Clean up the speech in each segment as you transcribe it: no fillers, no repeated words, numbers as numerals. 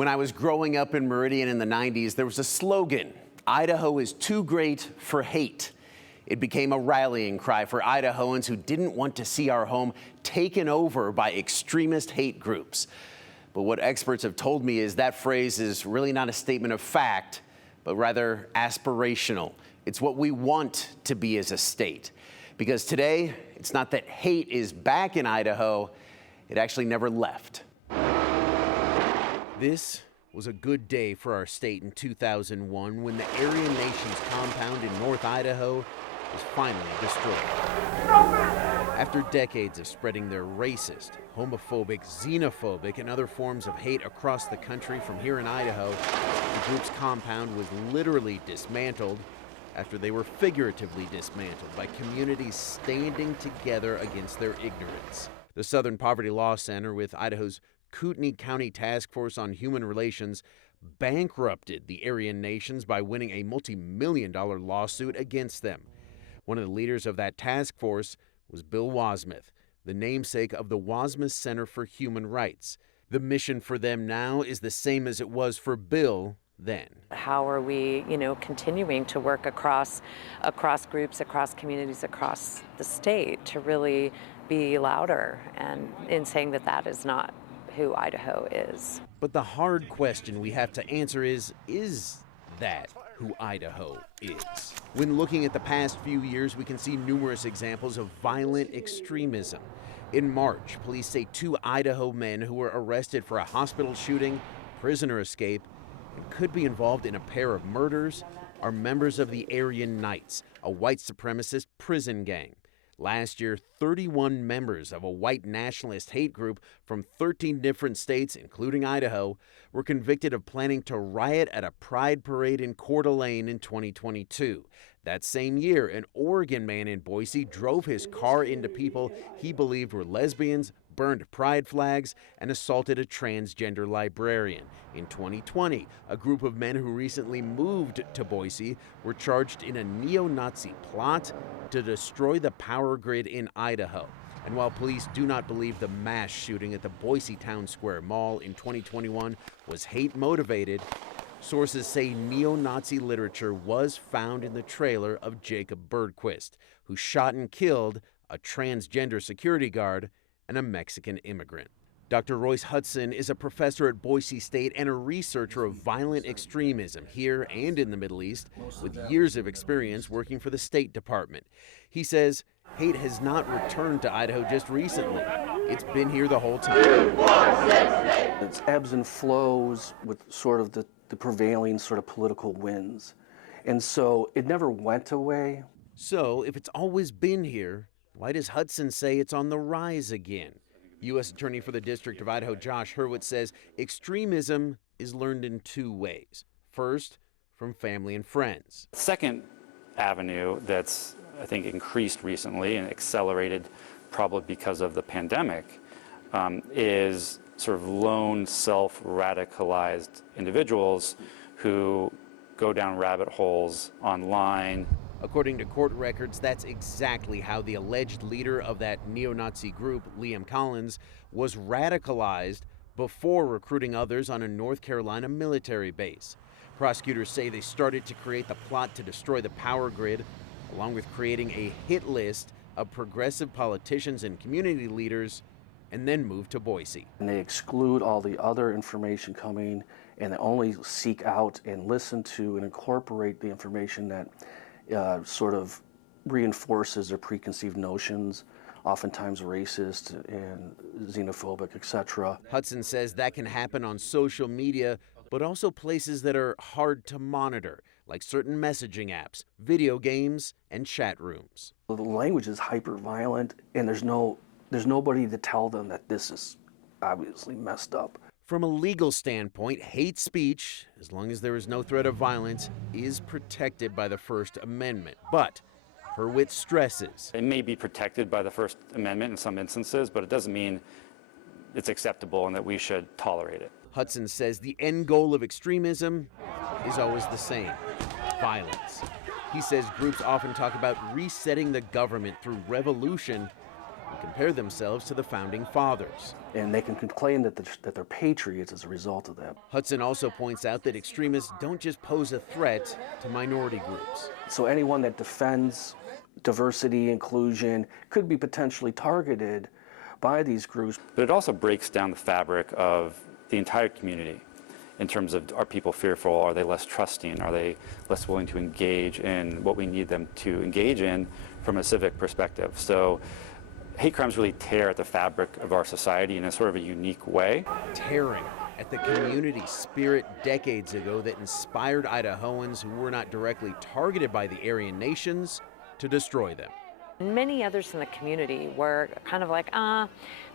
When I was growing up in Meridian in the 90s, there was a slogan, "Idaho is too great for hate." It became a rallying cry for Idahoans who didn't want to see our home taken over by extremist hate groups. But what experts have told me is that phrase is really not a statement of fact, but rather aspirational. It's what we want to be as a state. Because today, it's not that hate is back in Idaho, it actually never left. This was a good day for our state in 2001 when the Aryan Nations compound in North Idaho was finally destroyed. After decades of spreading their racist, homophobic, xenophobic, and other forms of hate across the country from here in Idaho, the group's compound was literally dismantled after they were figuratively dismantled by communities standing together against their ignorance. The Southern Poverty Law Center, with Idaho's Kootenai County Task Force on Human Relations, bankrupted the Aryan Nations by winning a multi-million-dollar lawsuit against them. One of the leaders of that task force was Bill Wasmuth, the namesake of the Wasmuth Center for Human Rights. The mission for them now is the same as it was for Bill then. How are we, continuing to work across groups, across communities, across the state to really be louder and in saying that that is not who Idaho is. But the hard question we have to answer is that who Idaho is? When looking at the past few years, we can see numerous examples of violent extremism. In March, police say 2 Idaho men who were arrested for a hospital shooting, prisoner escape, and could be involved in a pair of murders are members of the Aryan Knights, a white supremacist prison gang. Last year, 31 members of a white nationalist hate group from 13 different states, including Idaho, were convicted of planning to riot at a pride parade in Coeur d'Alene in 2022. That same year, an Oregon man in Boise drove his car into people he believed were lesbians, burned pride flags, and assaulted a transgender librarian. In 2020, a group of men who recently moved to Boise were charged in a neo-Nazi plot to destroy the power grid in Idaho. And while police do not believe the mass shooting at the Boise Town Square Mall in 2021 was hate-motivated, sources say neo-Nazi literature was found in the trailer of Jacob Bergquist, who shot and killed a transgender security guard and a Mexican immigrant. Dr. Royce Hudson is a professor at Boise State and a researcher of violent extremism here and in the Middle East, with years of experience working for the State Department. He says hate has not returned to Idaho just recently. It's been here the whole time. It's ebbs and flows with sort of the prevailing sort of political winds. And so it never went away. So if it's always been here, why does Hudson say it's on the rise again? U.S. Attorney for the District of Idaho, Josh Hurwitz, says extremism is learned in 2 ways. First, from family and friends. The second avenue that's, I think, increased recently and accelerated probably because of the pandemic is sort of lone self-radicalized individuals who go down rabbit holes online. According to court records, that's exactly how the alleged leader of that neo-Nazi group, Liam Collins, was radicalized before recruiting others on a North Carolina military base. Prosecutors say they started to create the plot to destroy the power grid, along with creating a hit list of progressive politicians and community leaders, and then moved to Boise. And they exclude all the other information coming, and they only seek out and listen to and incorporate the information that sort of reinforces their preconceived notions, oftentimes racist and xenophobic, etc. Hudson says that can happen on social media, but also places that are hard to monitor, like certain messaging apps, video games, and chat rooms. The language is hyper-violent, and there's nobody to tell them that this is obviously messed up. From a legal standpoint, hate speech, as long as there is no threat of violence, is protected by the First Amendment. But Hurwitz stresses it may be protected by the First Amendment in some instances, but it doesn't mean it's acceptable and that we should tolerate it. Hudson says the end goal of extremism is always the same: violence. He says groups often talk about resetting the government through revolution. compare themselves to the founding fathers. And they can claim that they're patriots as a result of that. Hudson also points out that extremists don't just pose a threat to minority groups. So anyone that defends diversity, inclusion, could be potentially targeted by these groups. But it also breaks down the fabric of the entire community in terms of, are people fearful? Are they less trusting? Are they less willing to engage in what we need them to engage in from a civic perspective? So hate crimes really tear at the fabric of our society in a sort of a unique way. Tearing at the community spirit decades ago that inspired Idahoans who were not directly targeted by the Aryan nations to destroy them. Many others in the community were kind of like,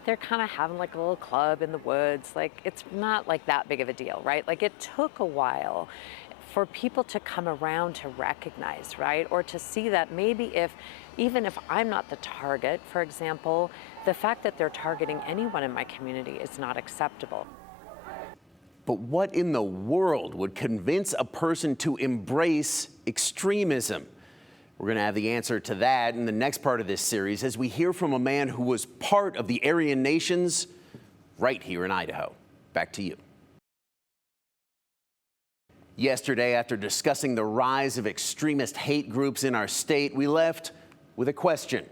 they're kind of having like a little club in the woods. Like, it's not like that big of a deal, right? Like, it took a while for people to come around to recognize, right? Or to see that maybe even if I'm not the target, for example, the fact that they're targeting anyone in my community is not acceptable. But what in the world would convince a person to embrace extremism? We're going to have the answer to that in the next part of this series as we hear from a man who was part of the Aryan nations right here in Idaho. Back to you. Yesterday, after discussing the rise of extremist hate groups in our state, we left with a question.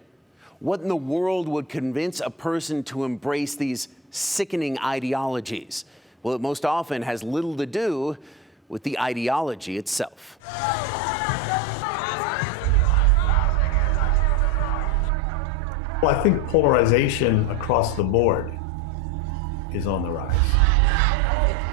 What in the world would convince a person to embrace these sickening ideologies? Well, it most often has little to do with the ideology itself. Well, I think polarization across the board is on the rise.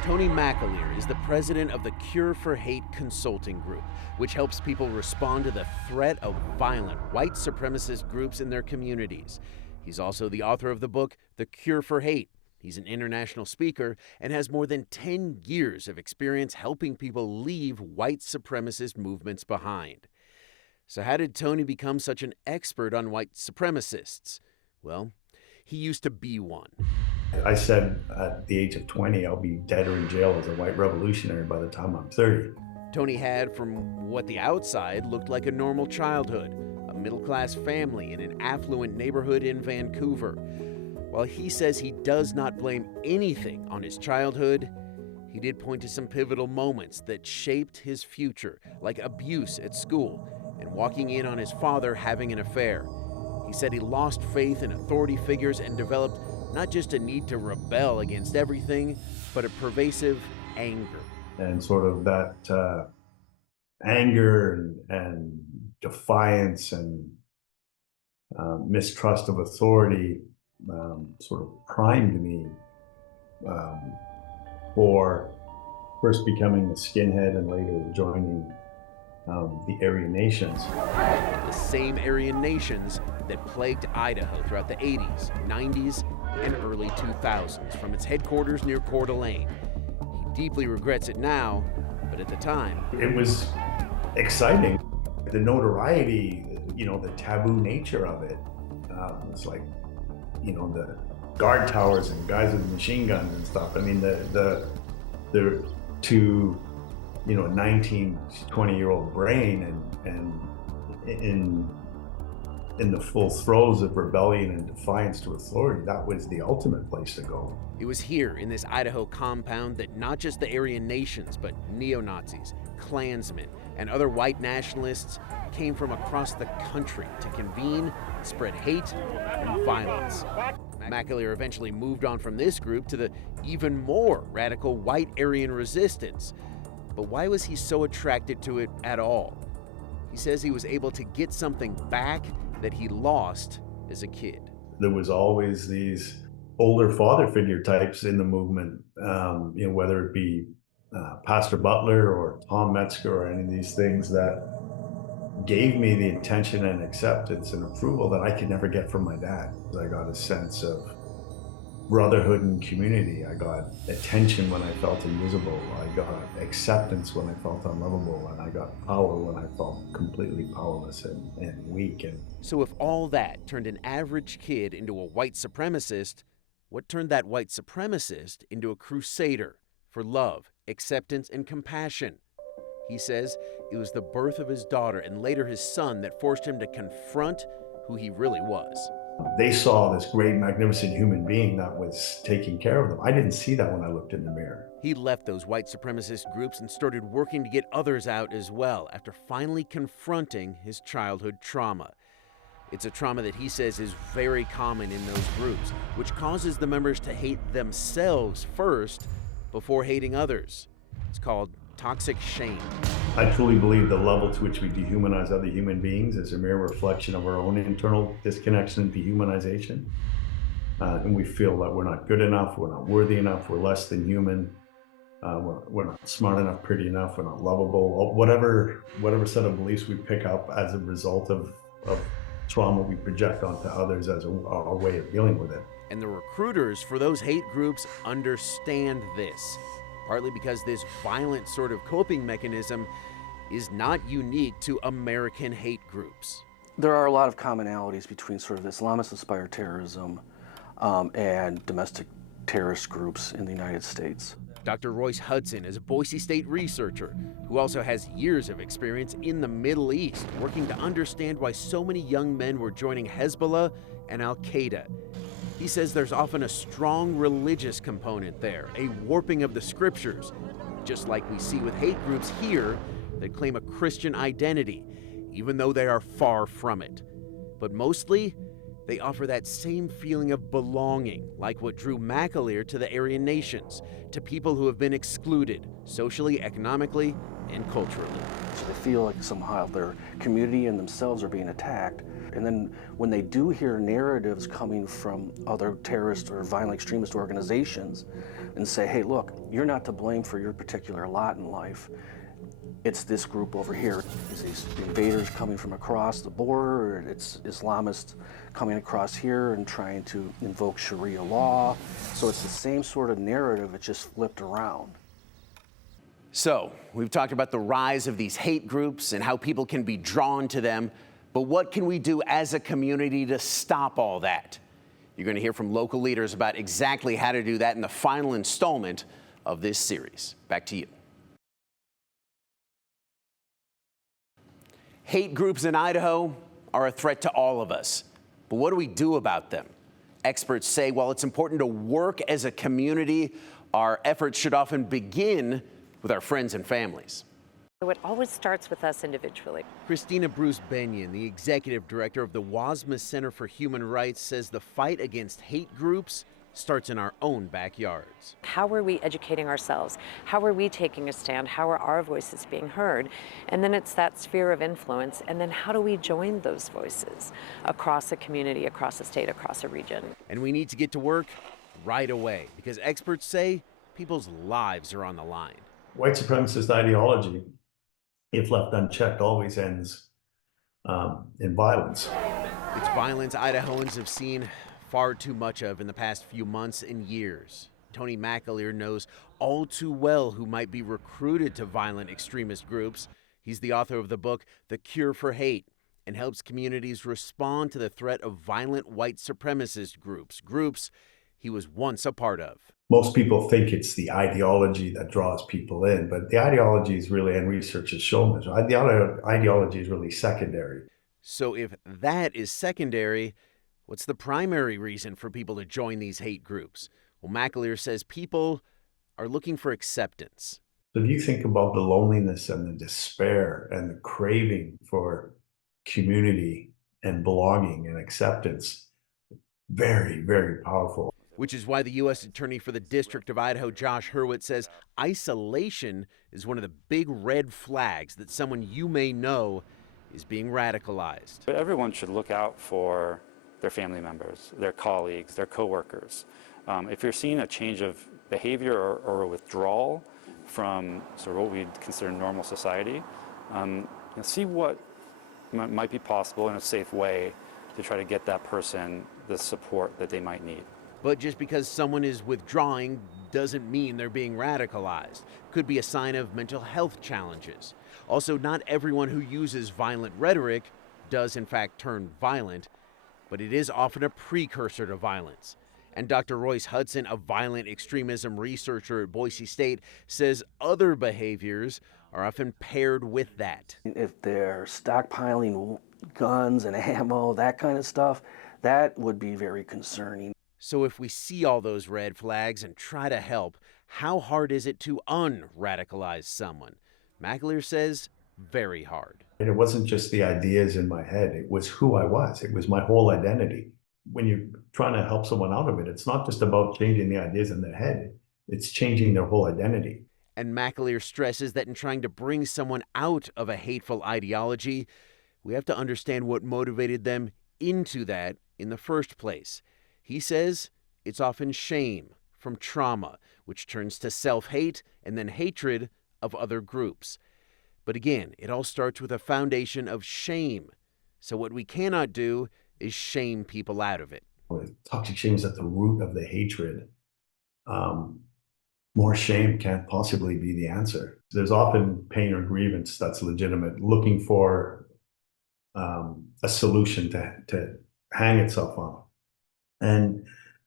Tony McAleer is the president of the Cure for Hate Consulting Group, which helps people respond to the threat of violent white supremacist groups in their communities. He's also the author of the book, The Cure for Hate. He's an international speaker and has more than 10 years of experience helping people leave white supremacist movements behind. So how did Tony become such an expert on white supremacists? Well, he used to be one. I said at the age of 20, I'll be dead or in jail as a white revolutionary by the time I'm 30. Tony had, from what the outside looked like, a normal childhood, a middle-class family in an affluent neighborhood in Vancouver. While he says he does not blame anything on his childhood, he did point to some pivotal moments that shaped his future, like abuse at school and walking in on his father having an affair. He said he lost faith in authority figures and developed not just a need to rebel against everything, but a pervasive anger. And sort of that anger and defiance and mistrust of authority sort of primed me for first becoming a skinhead and later joining the Aryan nations. The same Aryan nations that plagued Idaho throughout the 80s, 90s, and early 2000s from its headquarters near Coeur d'Alene. He deeply regrets it now, but at the time, it was exciting. The notoriety, the taboo nature of it. It's like, the guard towers and guys with machine guns and stuff. I mean, the to 19, 20-year-old brain and in the full throes of rebellion and defiance to authority, that was the ultimate place to go. It was here in this Idaho compound that not just the Aryan nations, but neo-Nazis, Klansmen, and other white nationalists came from across the country to convene, spread hate, and violence. McAleer eventually moved on from this group to the even more radical white Aryan resistance. But why was he so attracted to it at all? He says he was able to get something back that he lost as a kid. There was always these older father figure types in the movement, whether it be Pastor Butler or Tom Metzger or any of these things that gave me the attention and acceptance and approval that I could never get from my dad. I got a sense of brotherhood and community. I got attention when I felt invisible. I got acceptance when I felt unlovable. And I got power when I felt completely powerless and weak. So if all that turned an average kid into a white supremacist, what turned that white supremacist into a crusader for love, acceptance, and compassion? He says it was the birth of his daughter and later his son that forced him to confront who he really was. They saw this great, magnificent human being that was taking care of them. I didn't see that when I looked in the mirror. He left those white supremacist groups and started working to get others out as well after finally confronting his childhood trauma. It's a trauma that he says is very common in those groups, which causes the members to hate themselves first before hating others. It's called toxic shame. I truly believe the level to which we dehumanize other human beings is a mere reflection of our own internal disconnection and dehumanization. And we feel that we're not good enough, we're not worthy enough, we're less than human, we're not smart enough, pretty enough, we're not lovable. Whatever set of beliefs we pick up as a result of trauma, we project onto others as a way of dealing with it. And the recruiters for those hate groups understand this, partly because this violent sort of coping mechanism is not unique to American hate groups. There are a lot of commonalities between sort of Islamist-inspired terrorism and domestic terrorist groups in the United States. Dr. Royce Hudson is a Boise State researcher who also has years of experience in the Middle East, working to understand why so many young men were joining Hezbollah and Al-Qaeda. He says there's often a strong religious component there, a warping of the scriptures, just like we see with hate groups here that claim a Christian identity, even though they are far from it. But mostly, they offer that same feeling of belonging, like what drew McAleer to the Aryan nations, to people who have been excluded socially, economically, and culturally. So they feel like somehow their community and themselves are being attacked. And then when they do hear narratives coming from other terrorist or violent extremist organizations and say, hey, look, you're not to blame for your particular lot in life. It's this group over here. It's these invaders coming from across the border, or it's Islamists coming across here and trying to invoke Sharia law. So it's the same sort of narrative, it's just flipped around. So, we've talked about the rise of these hate groups and how people can be drawn to them, but what can we do as a community to stop all that? You're going to hear from local leaders about exactly how to do that in the final installment of this series. Back to you. Hate groups in Idaho are a threat to all of us, but what do we do about them? Experts say while it's important to work as a community, our efforts should often begin with our friends and families. So it always starts with us individually. Christina Bruce Benyon, the executive director of the WASMA Center for Human Rights, says the fight against hate groups starts in our own backyards. How are we educating ourselves? How are we taking a stand? How are our voices being heard? And then it's that sphere of influence. And then how do we join those voices across a community, across a state, across a region? And we need to get to work right away because experts say people's lives are on the line. White supremacist ideology, if left unchecked, always ends in violence. It's violence Idahoans have seen far too much of in the past few months and years. Tony McAleer knows all too well who might be recruited to violent extremist groups. He's the author of the book, The Cure for Hate, and helps communities respond to the threat of violent white supremacist groups he was once a part of. Most people think it's the ideology that draws people in, but the ideology is really, and research has shown this, the ideology is really secondary. So if that is secondary, what's the primary reason for people to join these hate groups? Well, McAleer says people are looking for acceptance. So if you think about the loneliness and the despair and the craving for community and belonging and acceptance, very, very powerful. Which is why the U.S. Attorney for the District of Idaho, Josh Hurwitz, says isolation is one of the big red flags that someone you may know is being radicalized. But everyone should look out for their family members, their colleagues, their coworkers. If you're seeing a change of behavior or a withdrawal from sort of what we'd consider normal society, see what might be possible in a safe way to try to get that person the support that they might need. But just because someone is withdrawing doesn't mean they're being radicalized. Could be a sign of mental health challenges. Also, not everyone who uses violent rhetoric does in fact turn violent, but it is often a precursor to violence. And Dr. Royce Hudson, a violent extremism researcher at Boise State, says other behaviors are often paired with that. If they're stockpiling guns and ammo, that kind of stuff, That would be very concerning. So if we see all those red flags and try to help, how hard is it to un-radicalize someone? McAleer says very hard. And it wasn't just the ideas in my head, it was who I was. It was my whole identity. When you're trying to help someone out of it, it's not just about changing the ideas in their head, it's changing their whole identity. And McAleer stresses that in trying to bring someone out of a hateful ideology, we have to understand what motivated them into that in the first place. He says it's often shame from trauma, which turns to self-hate and then hatred of other groups. But again, it all starts with a foundation of shame. So what we cannot do is shame people out of it. Toxic shame is at the root of the hatred. More shame can't possibly be the answer. There's often pain or grievance that's legitimate, looking for a solution to hang itself on. And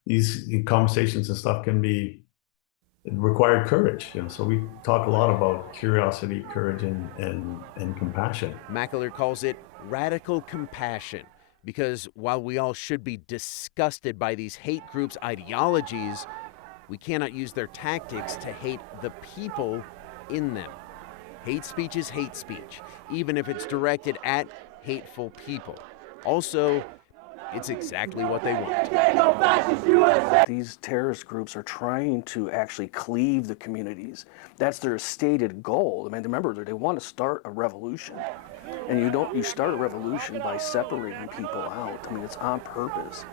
these conversations and stuff can be required courage, so we talk a lot about curiosity, courage, and compassion. McAleer calls it radical compassion, because while we all should be disgusted by these hate groups' ideologies, we cannot use their tactics to hate the people in them. Hate speech is hate speech, even if it's directed at hateful people. Also, it's exactly what they want. These terrorist groups are trying to actually cleave the communities. That's their stated goal. I mean, remember, they want to start a revolution. And you start a revolution by separating people out. I mean, it's on purpose.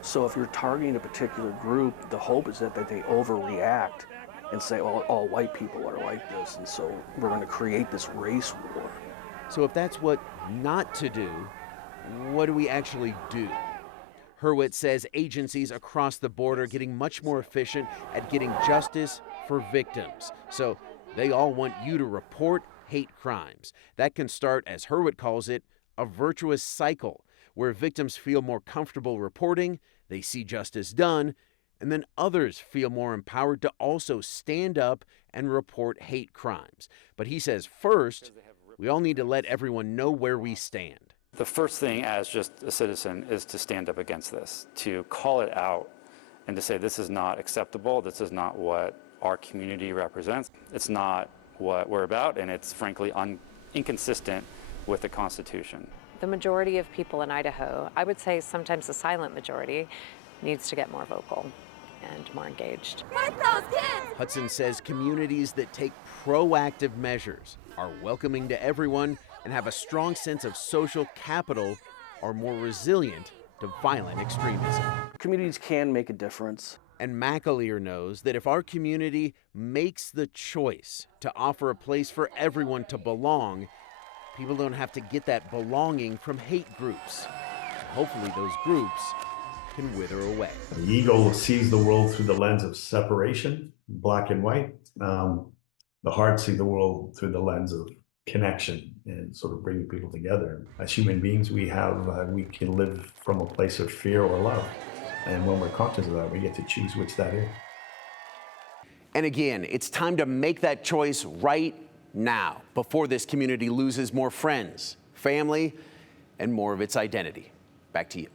So if you're targeting a particular group, the hope is that they overreact and say, well, all white people are like this, and so we're going to create this race war. So if that's what not to do, what do we actually do? Hurwitz says agencies across the board are getting much more efficient at getting justice for victims. So they all want you to report hate crimes. That can start, as Hurwitz calls it, a virtuous cycle where victims feel more comfortable reporting, they see justice done, and then others feel more empowered to also stand up and report hate crimes. But he says first, we all need to let everyone know where we stand. The first thing as just a citizen is to stand up against this, to call it out and to say this is not acceptable, this is not what our community represents, it's not what we're about, and it's frankly inconsistent with the Constitution. The majority of people in Idaho, I would say sometimes the silent majority, needs to get more vocal and more engaged. Get those kids! Hudson says communities that take proactive measures, are welcoming to everyone, and have a strong sense of social capital are more resilient to violent extremism. Communities can make a difference. And McAleer knows that if our community makes the choice to offer a place for everyone to belong, people don't have to get that belonging from hate groups. So hopefully those groups can wither away. The ego sees the world through the lens of separation, black and white. The heart sees the world through the lens of connection and sort of bringing people together. As human beings, we can live from a place of fear or love. And when we're conscious of that, we get to choose which that is. And again, it's time to make that choice right now, before this community loses more friends, family, and more of its identity. Back to you.